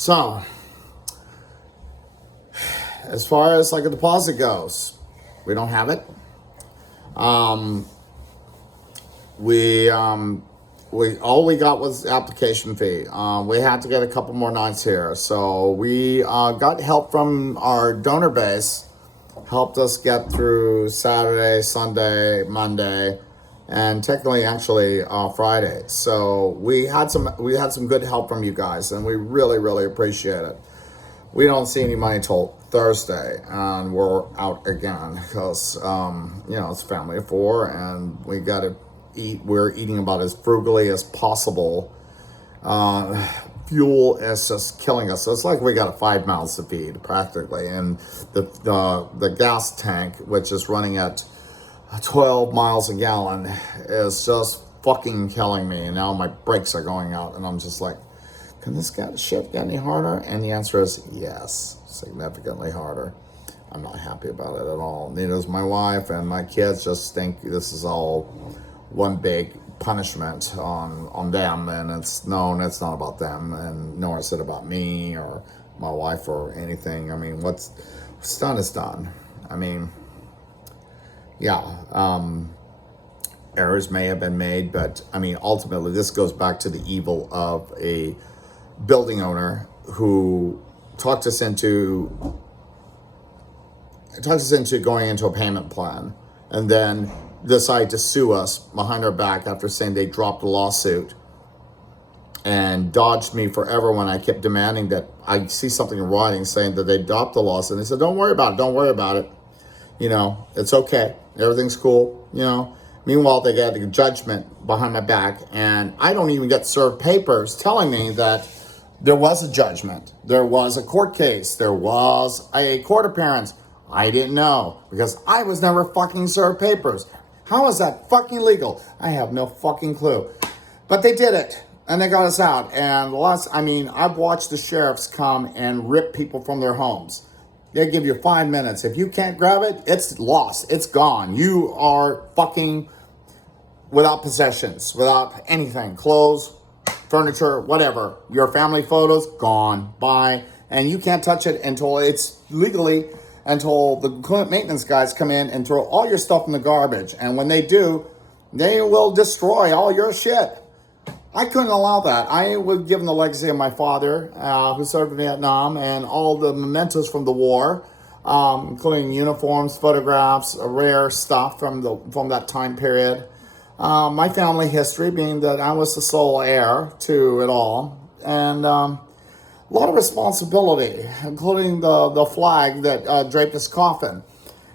So, as far as like a deposit goes, we don't have it. Um, we all we got was the application fee. We had to get a couple more nights here, so we got help from our donor base. Helped us get through Saturday, Sunday, Monday, and technically actually Friday. So we had some good help from you guys, and we really appreciate it. We don't see any money till Thursday, and we're out again because it's a family of four, and we got to eat. We're eating about as frugally as possible. Fuel is just killing us. So it's like we got 5 mouths to feed practically, and the gas tank, which is running at 12 miles a gallon, is just fucking killing me. And now my brakes are going out, and I'm just like, can this shit get any harder? And the answer is yes, significantly harder. I'm not happy about it at all. Neither is my wife, and my kids just think this is all one big punishment on them, and it's not about them, and nor is it about me or my wife or anything. I mean, what's done is done. I mean, errors may have been made, but I mean, ultimately, this goes back to the evil of a building owner who talked us into going into a payment plan, and then decided to sue us behind our back after saying they dropped a lawsuit, and dodged me forever when I kept demanding that I see something in writing saying that they dropped the lawsuit. And they said, don't worry about it. It's okay. Everything's cool. Meanwhile, they got a judgment behind my back, and I don't even get served papers telling me that there was a judgment. There was a court case. There was a court appearance. I didn't know because I was never fucking served papers. How is that fucking legal? I have no fucking clue. But they did it, and they got us out. And I've watched the sheriffs come and rip people from their homes. They give you 5 minutes. If you can't grab it, it's lost. It's gone. You are fucking without possessions, without anything. Clothes, furniture, whatever. Your family photos, gone. Bye. And you can't touch it until the maintenance guys come in and throw all your stuff in the garbage. And when they do, they will destroy all your shit. I couldn't allow that. I would give them the legacy of my father, who served in Vietnam, and all the mementos from the war, including uniforms, photographs, rare stuff from that time period. My family history being that I was the sole heir to it all. And a lot of responsibility, including the flag that draped his coffin.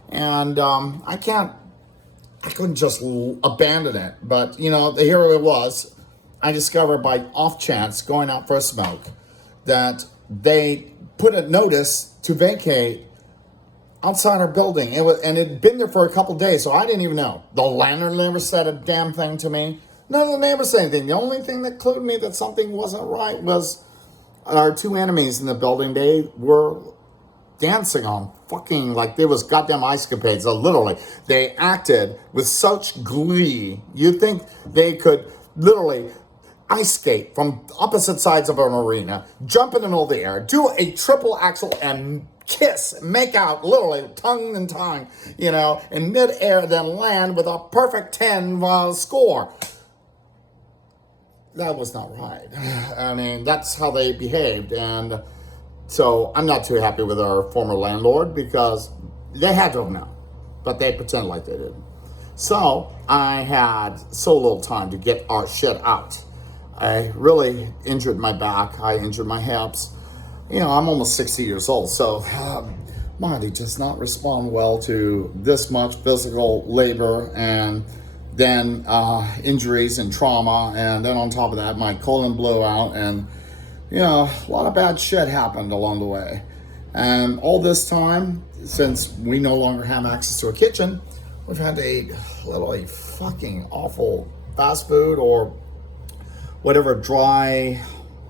And I couldn't just abandon it. But, here it was. I discovered by off chance, going out for a smoke, that they put a notice to vacate outside our building. It had been there for a couple days, so I didn't even know. The landlord never said a damn thing to me. None of the neighbors said anything. The only thing that clued me that something wasn't right was our two enemies in the building. They were dancing on fucking, like there was goddamn ice capades. Literally, they acted with such glee. You'd think they could literally ice skate from opposite sides of an arena, jump in the middle of the air, do a triple axel, and kiss, make out, literally tongue and tongue, in midair, then land with a perfect 10 score. That was not right. I mean, that's how they behaved. And so I'm not too happy with our former landlord because they had to have known, but they pretended like they didn't. So I had so little time to get our shit out. I really injured my back. I injured my hips. I'm almost 60 years old. So my body does not respond well to this much physical labor, and then injuries and trauma, and then on top of that, my colon blew out, and a lot of bad shit happened along the way. And all this time, since we no longer have access to a kitchen, we've had to eat literally fucking awful fast food or whatever dry,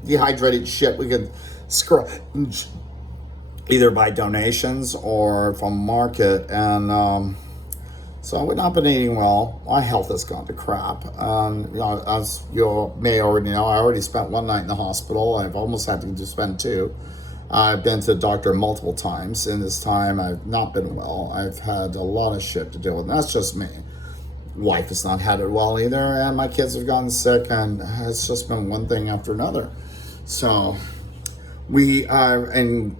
dehydrated shit we could scrounge, either by donations or from market. And So we've not been eating well. My health has gone to crap. As you may already know, I already spent one night in the hospital. I've almost had to just spend two. I've been to the doctor multiple times. In this time, I've not been well. I've had a lot of shit to deal with. That's just me. Wife has not had it well either, and my kids have gotten sick, and it's just been one thing after another. So we are in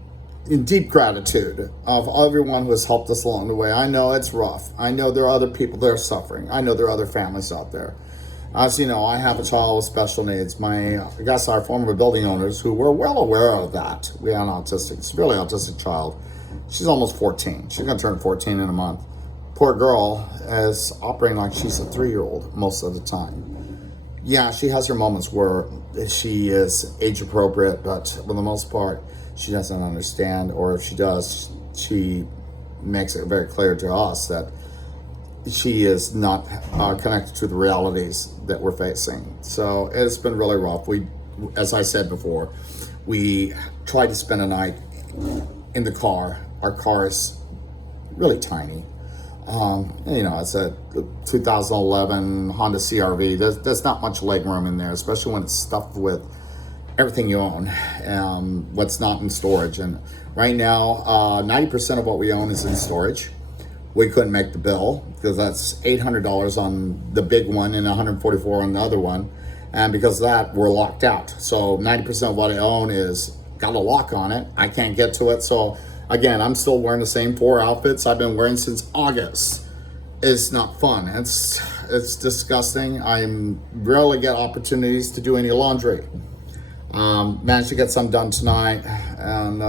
deep gratitude of everyone who has helped us along the way. I know it's rough. I know there are other people that are suffering. I know there are other families out there. As you know, I have a child with special needs. Our former building owners, who were well aware of that. We have an severely autistic child. She's almost 14. She's going to turn 14 in a month. Poor girl is operating like she's a 3-year-old most of the time. Yeah, she has her moments where she is age appropriate, but for the most part, she doesn't understand, or if she does, she makes it very clear to us that she is not connected to the realities that we're facing. So it's been really rough. As I said before, we tried to spend a night in the car. Our car is really tiny. It's a 2011 Honda CRV. There's not much leg room in there, especially when it's stuffed with everything you own, what's not in storage. And right now, 90% of what we own is in storage. We couldn't make the bill because that's $800 on the big one and $144 on the other one. And because of that, we're locked out. So 90% of what I own is got a lock on it. I can't get to it. So again, I'm still wearing the same 4 outfits I've been wearing since August. It's not fun. It's disgusting. I rarely get opportunities to do any laundry. Managed to get some done tonight, and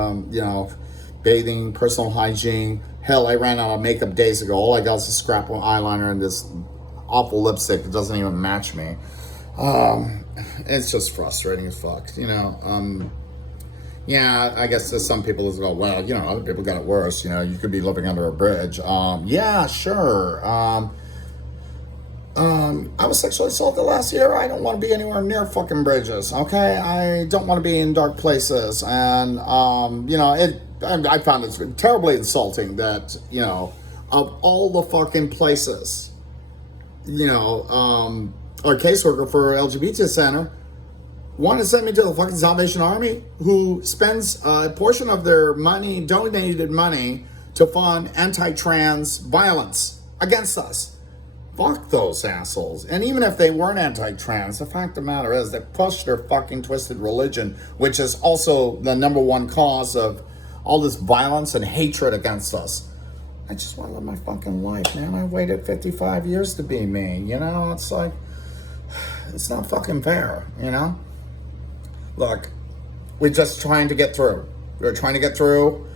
bathing, personal hygiene. Hell, I ran out of makeup days ago. All I got is a scrap of eyeliner and this awful lipstick that doesn't even match me. It's just frustrating as fuck, Yeah, I guess there's some people that go, well, other people got it worse. You could be living under a bridge. Yeah, sure. I was sexually assaulted last year. I don't want to be anywhere near fucking bridges, okay? I don't want to be in dark places. And, I found it terribly insulting that, of all the fucking places, our caseworker for LGBT Center wanted to send me to the fucking Salvation Army, who spends a portion of their money, donated money, to fund anti-trans violence against us. Fuck those assholes. And even if they weren't anti-trans, the fact of the matter is they push their fucking twisted religion, which is also the number one cause of all this violence and hatred against us. I just want to live my fucking life, man. I waited 55 years to be me, It's like, it's not fucking fair, Look, we're just trying to get through. We're trying to get through.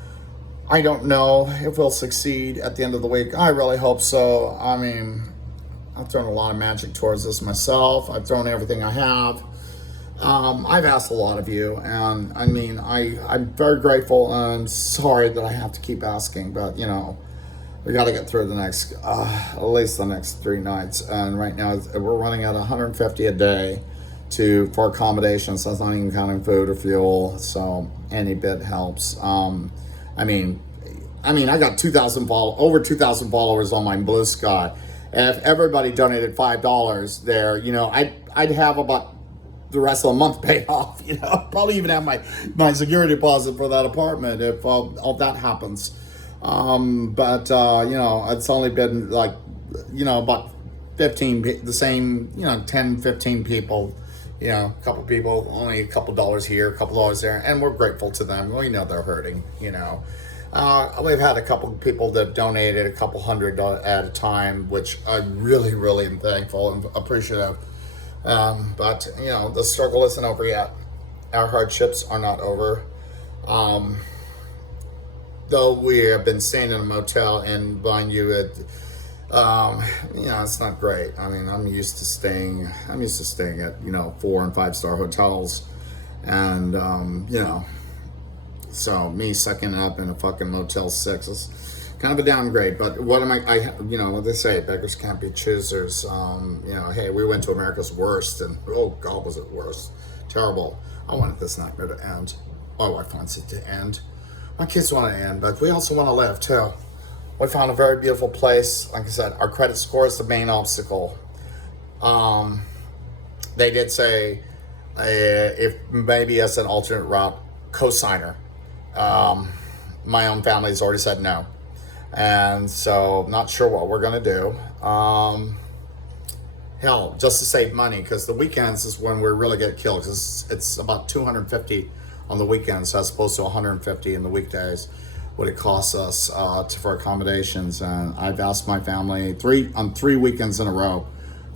I don't know if we'll succeed at the end of the week. I really hope so. I mean, I've thrown a lot of magic towards this myself. I've thrown everything I have. I've asked a lot of you, and I'm very grateful, and I'm sorry that I have to keep asking, but we got to get through the next, at least the next 3 nights. And right now we're running at $150 a day for accommodations. That's not even counting food or fuel. So any bit helps. I got over 2,000 followers on my Blue Sky. And if everybody donated $5 there, I'd have about the rest of the month paid off. Probably even have my security deposit for that apartment if all that happens. But it's only been like, about 15, the same, 10, 15 people, a couple people, only a couple dollars here, a couple dollars there, and we're grateful to them. We know they're hurting, We've had a couple people that donated a couple hundred at a time, which I really, really am thankful and appreciative. But the struggle isn't over yet. Our hardships are not over. Though we have been staying in a motel and mind you, it's not great. I'm used to staying at 4 and 5 star hotels, and so me sucking up in a fucking Motel 6 is kind of a downgrade. But what am what they say, beggars can't be choosers. Hey, we went to America's worst, and oh God, was it worse. Terrible. I wanted this nightmare to end. My wife wants it to end. My kids want to end, but we also want to live too. We found a very beautiful place. Like I said, our credit score is the main obstacle. They did say if maybe as an alternate route, co-signer. My own family's already said no. And so not sure what we're going to do. Hell, just to save money, because the weekends is when we really get killed, because it's about 250 on the weekends as opposed to 150 in the weekdays, what it costs us for accommodations. And I've asked my family on 3 weekends in a row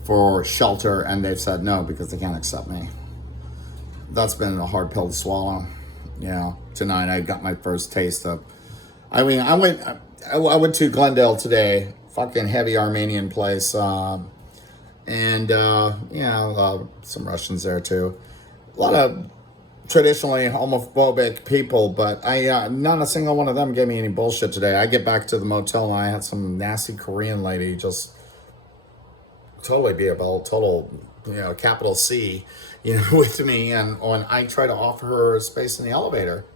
for shelter, and they've said no because they can't accept me. That's been a hard pill to swallow. Tonight I got my first taste of, I went to Glendale today, fucking heavy Armenian place, and some Russians there too. A lot of traditionally homophobic people, but not a single one of them gave me any bullshit today. I get back to the motel and I had some nasty Korean lady just totally be about total, capital C, with me. And when I try to offer her space in the elevator,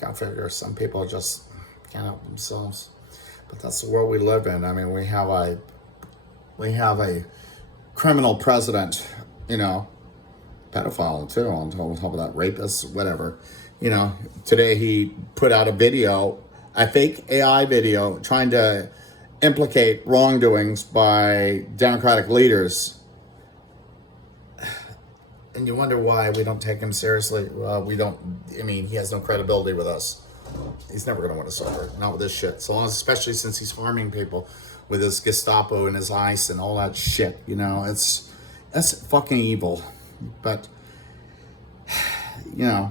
gotta figure some people just can't help themselves. But that's the world we live in. I mean, we have a criminal president, pedophile too, on top of that, rapist, whatever. Today he put out a fake AI video, trying to implicate wrongdoings by Democratic leaders. And you wonder why we don't take him seriously. He has no credibility with us. He's never going to win us over, not with this shit. So long, especially since he's harming people with his Gestapo and his ICE and all that shit. That's fucking evil. But,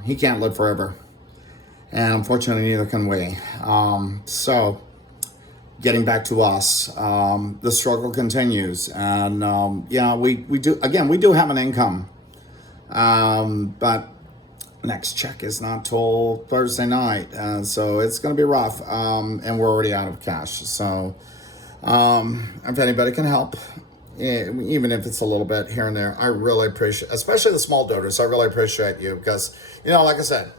he can't live forever. And unfortunately, neither can we. So, getting back to us, the struggle continues. And, we do have an income. But next check is not till Thursday night. So it's going to be rough. And we're already out of cash. So, if anybody can help, even if it's a little bit here and there, I really appreciate, especially the small donors. I really appreciate you because, like I said,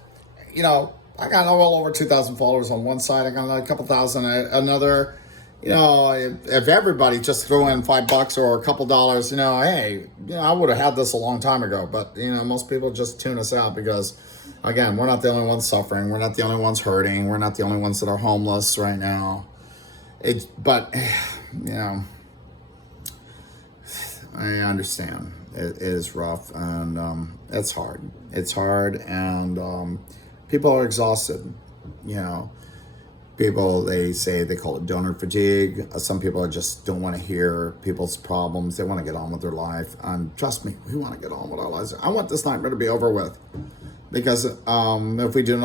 I got well over 2,000 followers on one side. I got a couple thousand, another. If everybody just threw in $5 or a couple dollars, hey, I would have had this a long time ago. But most people just tune us out because, again, we're not the only ones suffering. We're not the only ones hurting. We're not the only ones that are homeless right now. But I understand it is rough and it's hard. It's hard and people are exhausted. People, they call it donor fatigue. Some people just don't want to hear people's problems. They want to get on with their life. And trust me, we want to get on with our lives. I want this nightmare to be over with, because if we do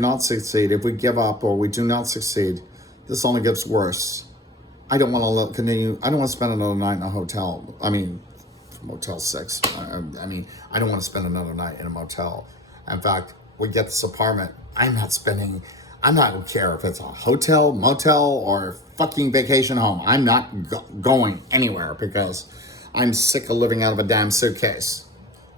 not succeed, if we give up or we do not succeed, this only gets worse. I don't want to continue. I don't want to spend another night in a hotel. Motel 6. I don't want to spend another night in a motel. In fact, we get this apartment. I don't care if it's a hotel, motel, or fucking vacation home. I'm not going anywhere because I'm sick of living out of a damn suitcase.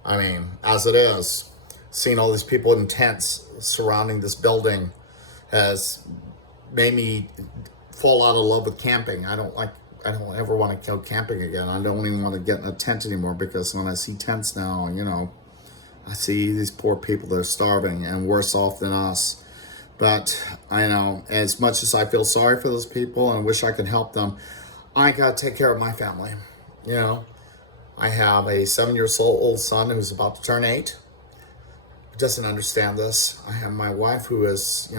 As it is, seeing all these people in tents surrounding this building has made me fall out of love with camping. I don't ever want to go camping again. I don't even want to get in a tent anymore because when I see tents now, I see these poor people that are starving and worse off than us. But I know, as much as I feel sorry for those people and wish I could help them, I got to take care of my family. I have a 7-year-old son who's about to turn 8. He doesn't understand this. I have my wife who is,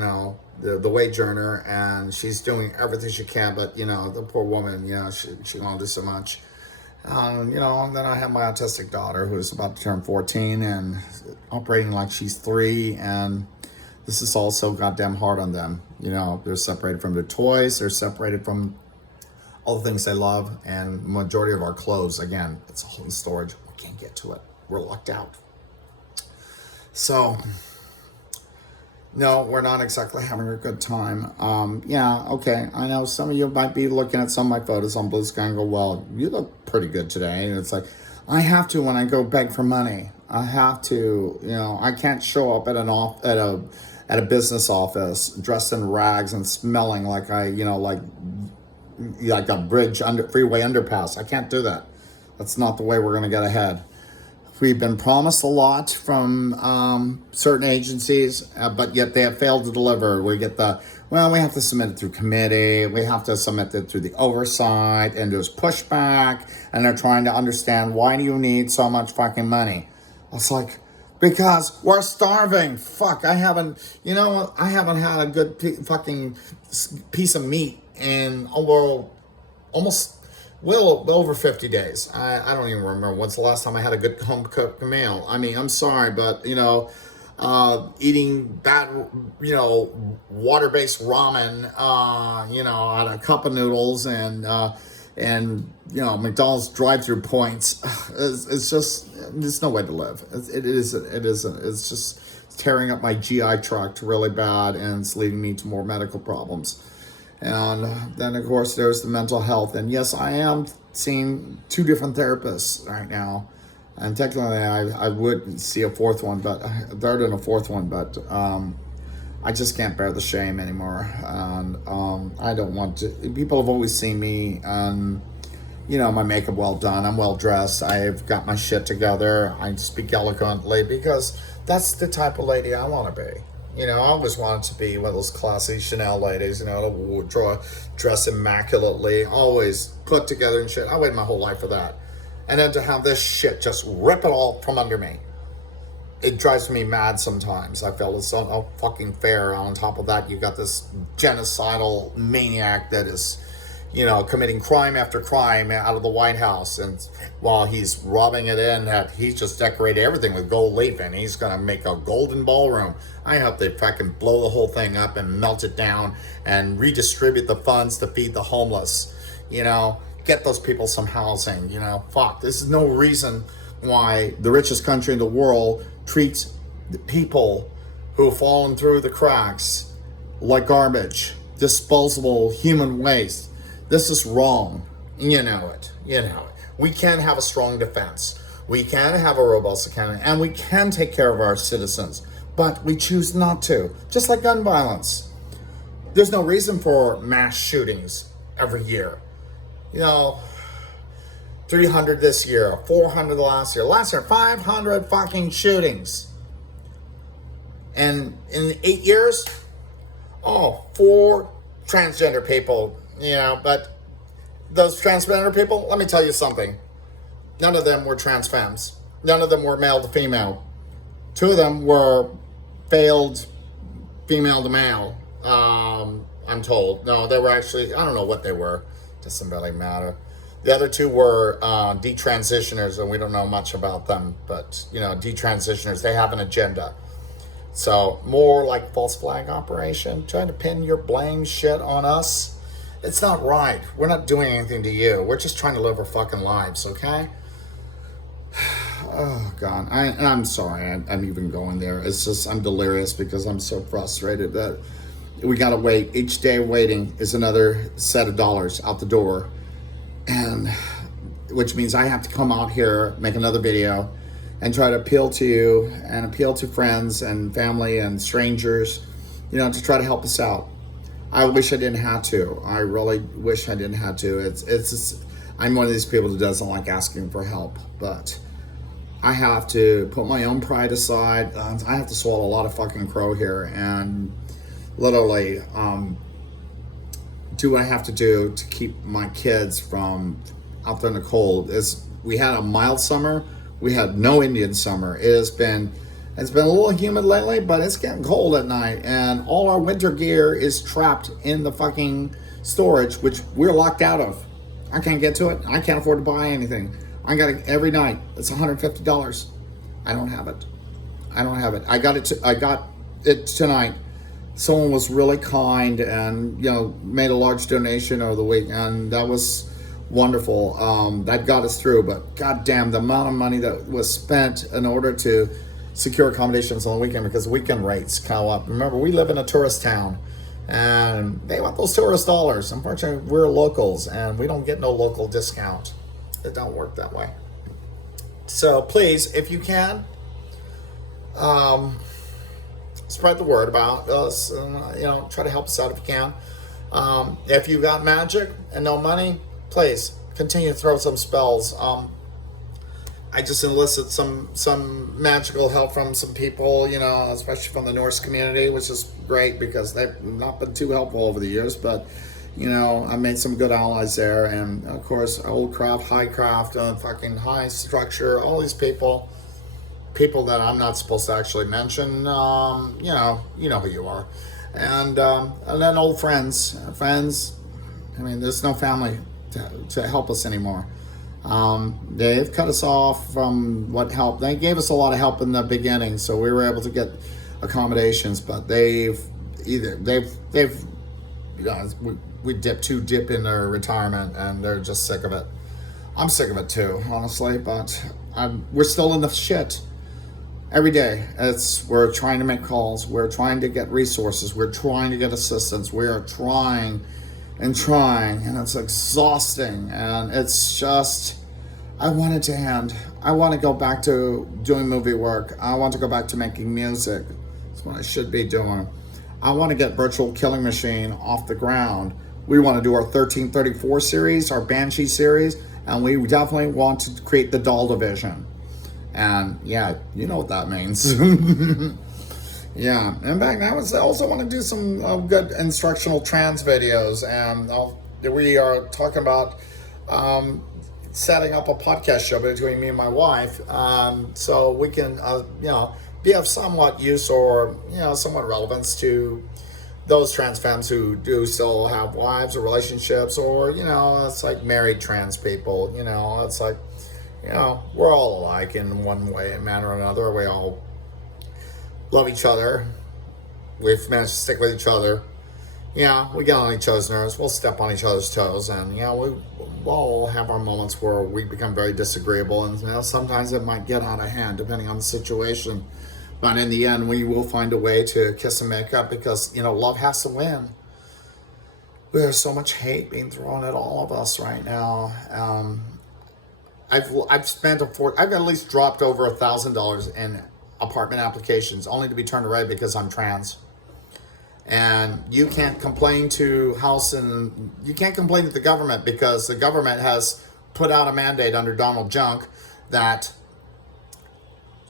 the wage earner, and she's doing everything she can. But, the poor woman, she won't do so much. And then I have my autistic daughter who's about to turn 14 and operating like she's 3. And this is all so goddamn hard on them. They're separated from their toys. They're separated from all the things they love. And majority of our clothes, again, it's all in storage. We can't get to it. We're locked out. So, no, we're not exactly having a good time. Okay. I know some of you might be looking at some of my photos on Blue Sky and go, well, you look pretty good today. And it's like, I have to when I go beg for money. I have to, I can't show up at at a business office, dressed in rags and smelling like like a freeway underpass. I can't do that. That's not the way we're going to get ahead. We've been promised a lot from certain agencies, but yet they have failed to deliver. We have to submit it through committee. We have to submit it through the oversight, and there's pushback, and they're trying to understand, why do you need so much fucking money? It's like, because we're starving. Fuck, I haven't had a good fucking piece of meat in almost well over 50 days. I don't even remember when's the last time I had a good home cooked meal. I mean, I'm sorry, but eating bad, water-based ramen, on a cup of noodles and McDonald's drive-through points. It's just, there's no way to live. It isn't. It's just tearing up my GI tract really bad, and it's leading me to more medical problems. And then, of course, there's the mental health. And yes, I am seeing 2 different therapists right now. And technically, I would see a fourth one, but I just can't bear the shame anymore. And I don't want to. People have always seen me, my makeup well done. I'm well dressed. I've got my shit together. I speak eloquently because that's the type of lady I want to be. I always wanted to be one of those classy Chanel ladies, to dress immaculately, always put together and shit. I waited my whole life for that. And then to have this shit just rip it all from under me. It drives me mad sometimes. I feel it's so fucking fair. On top of that, you got this genocidal maniac that is, committing crime after crime out of the White House. And while he's rubbing it in that he's just decorated everything with gold leaf and he's going to make a golden ballroom. I hope they fucking blow the whole thing up and melt it down and redistribute the funds to feed the homeless. Get those people some housing. Fuck. This is no reason why the richest country in the world treats the people who have fallen through the cracks like garbage, disposable human waste. This is wrong. You know it. We can have a strong defense. We can have a robust economy, and we can take care of our citizens, but we choose not to. Just like gun violence. There's no reason for mass shootings every year. 300 this year, 400 last year. Last year, 500 fucking shootings. And in 8 years, 4 transgender people. But those transgender people, let me tell you something. None of them were trans femmes. None of them were male to female. 2 of them were failed female to male, I'm told. No, they were actually, I don't know what they were. Doesn't really matter. The other 2 were detransitioners, and we don't know much about them. But, detransitioners, they have an agenda. So, more like false flag operation, trying to pin your blame shit on us. It's not right. We're not doing anything to you. We're just trying to live our fucking lives, okay? Oh, God. I'm sorry I'm even going there. It's just, I'm delirious because I'm so frustrated that we got to wait. Each day waiting is another set of dollars out the door. And which means I have to come out here, make another video, and try to appeal to you and appeal to friends and family and strangers, to try to help us out. I wish I didn't have to. I really wish I didn't have to. It's just, I'm one of these people who doesn't like asking for help, but I have to put my own pride aside. I have to swallow a lot of fucking crow here and literally do what I have to do to keep my kids from out there in the cold. We had a mild summer. We had no Indian summer. It's been a little humid lately, but it's getting cold at night, and all our winter gear is trapped in the fucking storage, which we're locked out of. I can't get to it. I can't afford to buy anything. I got it every night. It's $150. I don't have it. I got it tonight. Someone was really kind and made a large donation over the week, and that was wonderful. That got us through, but goddamn, the amount of money that was spent in order to secure accommodations on the weekend, because weekend rates go up. Remember, we live in a tourist town, and they want those tourist dollars. Unfortunately, we're locals, and we don't get no local discount. It don't work that way. So please, if you can, spread the word about us, and try to help us out if you can. If you got magic and no money, please continue to throw some spells. I just enlisted some magical help from some people, especially from the Norse community, which is great because they've not been too helpful over the years. But I made some good allies there, and of course, old craft, high craft, fucking high structure, all these people that I'm not supposed to actually mention. You know who you are, and then old friends. I mean, there's no family to help us anymore. They've cut us off from what help. They gave us a lot of help in the beginning, so we were able to get accommodations. But we dip in their retirement, and they're just sick of it. I'm sick of it too, honestly. But we're still in the shit every day. We're trying to make calls. We're trying to get resources. We're trying to get assistance. We are trying, and it's exhausting, and it's just, I want it to end. I want to go back to doing movie work. I want to go back to making music. That's what I should be doing. I want to get Virtual Killing Machine off the ground. We want to do our 1334 series, our Banshee series, and we definitely want to create the Doll Division. And yeah, you know what that means. Yeah, in fact, I also want to do some good instructional trans videos, and we are talking about setting up a podcast show between me and my wife, so we can, be of somewhat use or somewhat relevance to those trans femmes who do still have wives or relationships, or it's like married trans people. It's like we're all alike in one way, manner or another. We all love each other. We've managed to stick with each other. We get on each other's nerves. We'll step on each other's toes, and we'll all have our moments where we become very disagreeable, and sometimes it might get out of hand depending on the situation. But in the end, we will find a way to kiss and make up, because love has to win. There's so much hate being thrown at all of us right now. I've at least dropped over $1,000 in apartment applications, only to be turned away because I'm trans. And you can't complain to the government, because the government has put out a mandate under Donald Junk that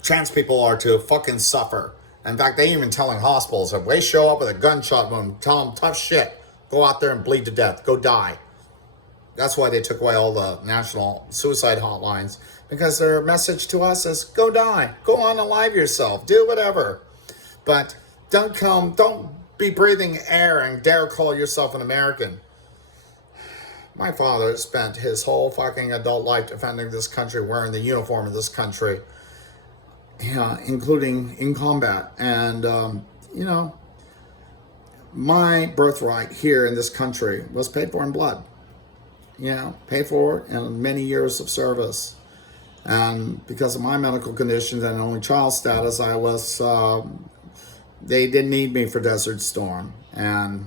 trans people are to fucking suffer. In fact, they even telling hospitals, if they show up with a gunshot wound, tell them tough shit, go out there and bleed to death, go die. That's why they took away all the national suicide hotlines, because their message to us is go die, go on, alive yourself, do whatever. But don't be breathing air and dare call yourself an American. My father spent his whole fucking adult life defending this country, wearing the uniform of this country, including in combat. And, my birthright here in this country was paid for in blood. Paid for in many years of service. And because of my medical conditions and only child status, they didn't need me for Desert Storm. And,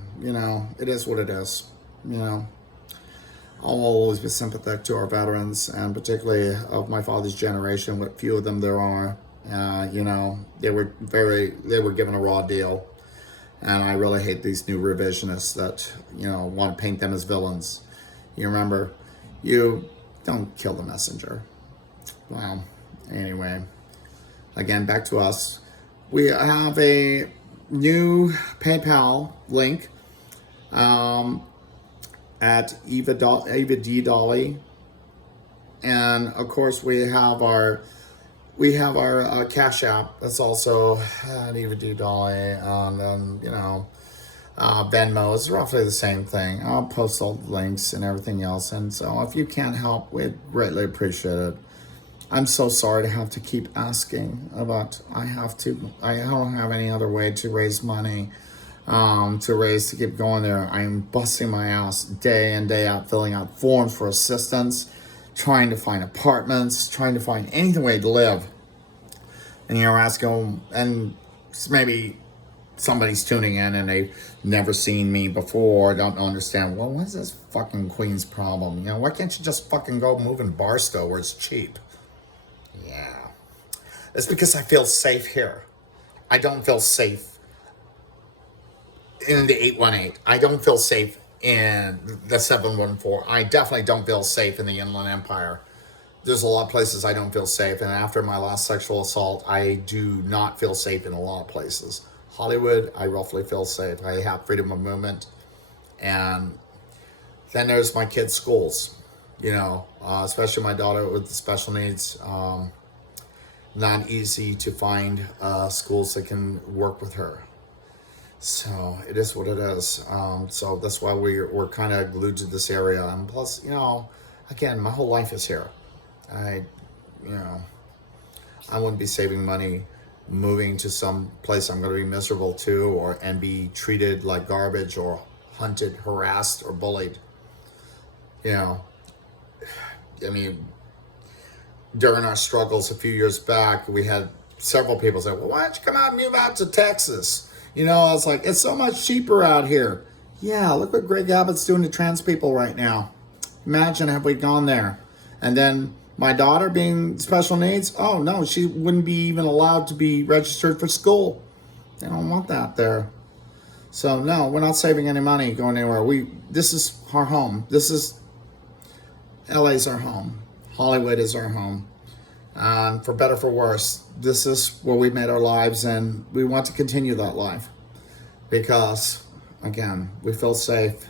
it is what it is. I'll always be sympathetic to our veterans, and particularly of my father's generation, what few of them there are. They were given a raw deal. And I really hate these new revisionists that, want to paint them as villains. You remember, you don't kill the messenger. Well, anyway, again, back to us. We have a new PayPal link at Eva D. Dolly. And of course, we have our Cash App. That's also at Eva D. Dolly. And then, Venmo is roughly the same thing. I'll post all the links and everything else. And so if you can't help, we'd greatly appreciate it. I'm so sorry to have to keep asking about, I don't have any other way to raise money, to keep going there. I'm busting my ass day in, day out, filling out forms for assistance, trying to find apartments, trying to find any way to live. And you're asking, and maybe somebody's tuning in and they've never seen me before, don't understand, well, what's this fucking Queen's problem? Why can't you just fucking go move in Barstow where it's cheap? Yeah. It's because I feel safe here. I don't feel safe in the 818. I don't feel safe in the 714. I definitely don't feel safe in the Inland Empire. There's a lot of places I don't feel safe, and after my last sexual assault, I do not feel safe in a lot of places. Hollywood, I roughly feel safe. I have freedom of movement, and then there's my kids' schools. Especially my daughter with the special needs. Not easy to find schools that can work with her. So it is what it is. So that's why we're kind of glued to this area. And plus, again, my whole life is here. I wouldn't be saving money moving to some place I'm going to be miserable to, and be treated like garbage, or hunted, harassed, or bullied. I mean, during our struggles a few years back, we had several people say, well, why don't you come out and move out to Texas? I was like, it's so much cheaper out here. Yeah, look what Greg Abbott's doing to trans people right now. Imagine have we gone there. And then my daughter being special needs, oh no, she wouldn't be even allowed to be registered for school. They don't want that there. So no, we're not saving any money going anywhere. This is our home. LA's our home. Hollywood is our home. And for better for worse, this is where we made our lives, and we want to continue that life. Because, again, we feel safe.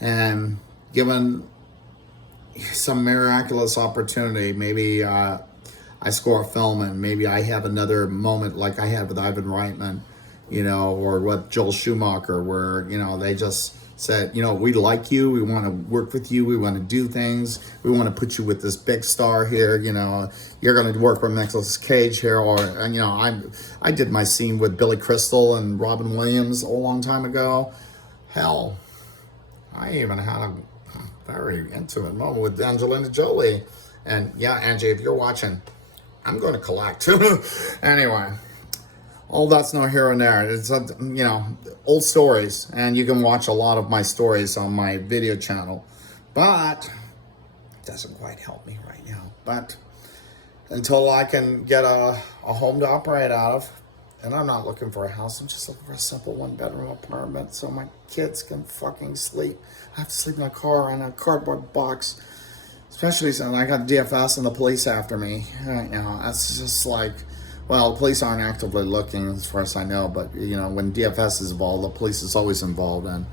And given some miraculous opportunity, maybe I score a film, and maybe I have another moment like I had with Ivan Reitman, or what Joel Schumacher, where, they just said, we like you, we want to work with you, we want to do things, we want to put you with this big star here, you're going to work with Nicolas Cage here, or, I did my scene with Billy Crystal and Robin Williams a long time ago. Hell, I even had a very intimate moment with Angelina Jolie. And yeah, Angie, if you're watching, I'm going to collect. Anyway, all that's no here and there. It's, old stories. And you can watch a lot of my stories on my video channel. But it doesn't quite help me right now. But until I can get a home to operate out of, and I'm not looking for a house, I'm just looking for a simple 1-bedroom apartment so my kids can fucking sleep. I have to sleep in a car, in a cardboard box. Especially since I got DFS and the police after me right now. That's just like, well, the police aren't actively looking as far as I know, but, when DFS is involved, the police is always involved, and,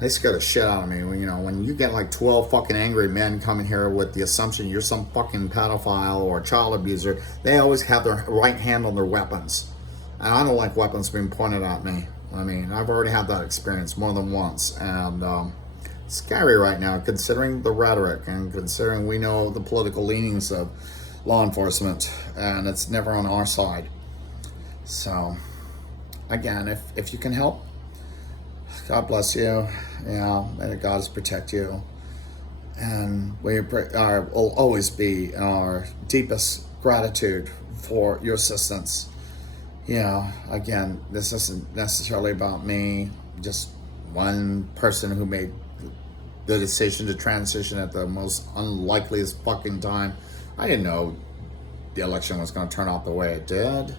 they scare the shit out of me. When you get like 12 fucking angry men coming here with the assumption you're some fucking pedophile or child abuser, they always have their right hand on their weapons. And I don't like weapons being pointed at me. I mean, I've already had that experience more than once, and it's scary right now, considering the rhetoric and considering we know the political leanings of law enforcement, and it's never on our side. So, again, if you can help, God bless you. May God protect you. And we will always be in our deepest gratitude for your assistance. Again, this isn't necessarily about me, just one person who made the decision to transition at the most unlikeliest fucking time. I didn't know the election was going to turn out the way it did.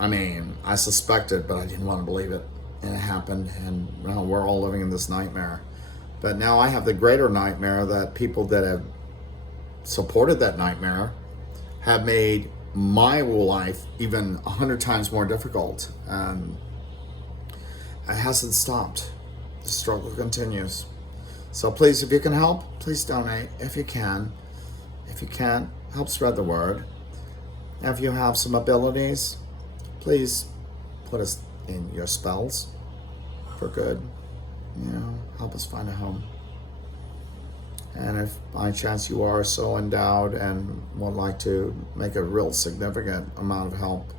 I mean, I suspected, but I didn't want to believe it. And it happened, and we're all living in this nightmare. But now I have the greater nightmare that people that have supported that nightmare have made my life even 100 times more difficult. And it hasn't stopped. The struggle continues. So please, if you can help, please donate if you can. If you can't, help spread the word. If you have some abilities, please put us in your spells for good. Help us find a home. And if by chance you are so endowed and would like to make a real significant amount of help,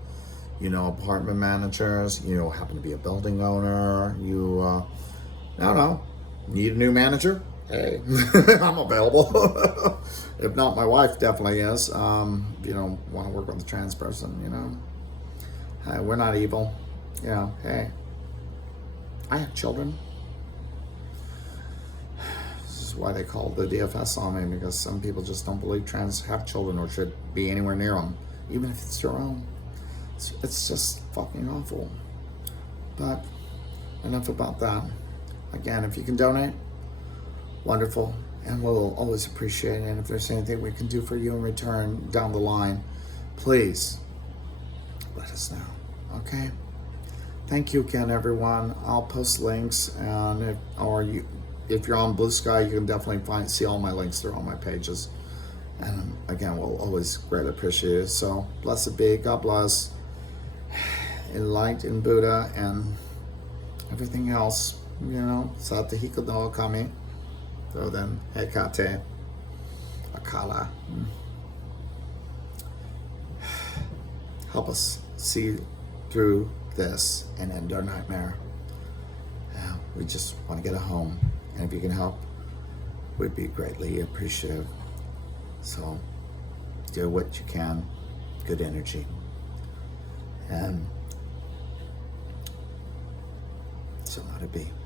apartment managers, happen to be a building owner, need a new manager? Hey, I'm available. If not, my wife definitely is. Want to work with a trans person, Hey, we're not evil. Hey, I have children. This is why they call the DFS on me, because some people just don't believe trans have children or should be anywhere near them, even if it's your own. It's just fucking awful. But enough about that. Again, if you can donate, wonderful. And we'll always appreciate it. And if there's anything we can do for you in return down the line, please let us know. Okay? Thank you again, everyone. I'll post links, and if you're on Blue Sky, you can definitely see all my links through all my pages. And again, we'll always greatly appreciate it. So blessed be, God bless, enlightened Buddha, and everything else. Sata hiko no kami. So then, hekate, akala. Help us see through this and end our nightmare. We just want to get a home, and if you can help, we'd be greatly appreciative. So do what you can, good energy, and so let it be.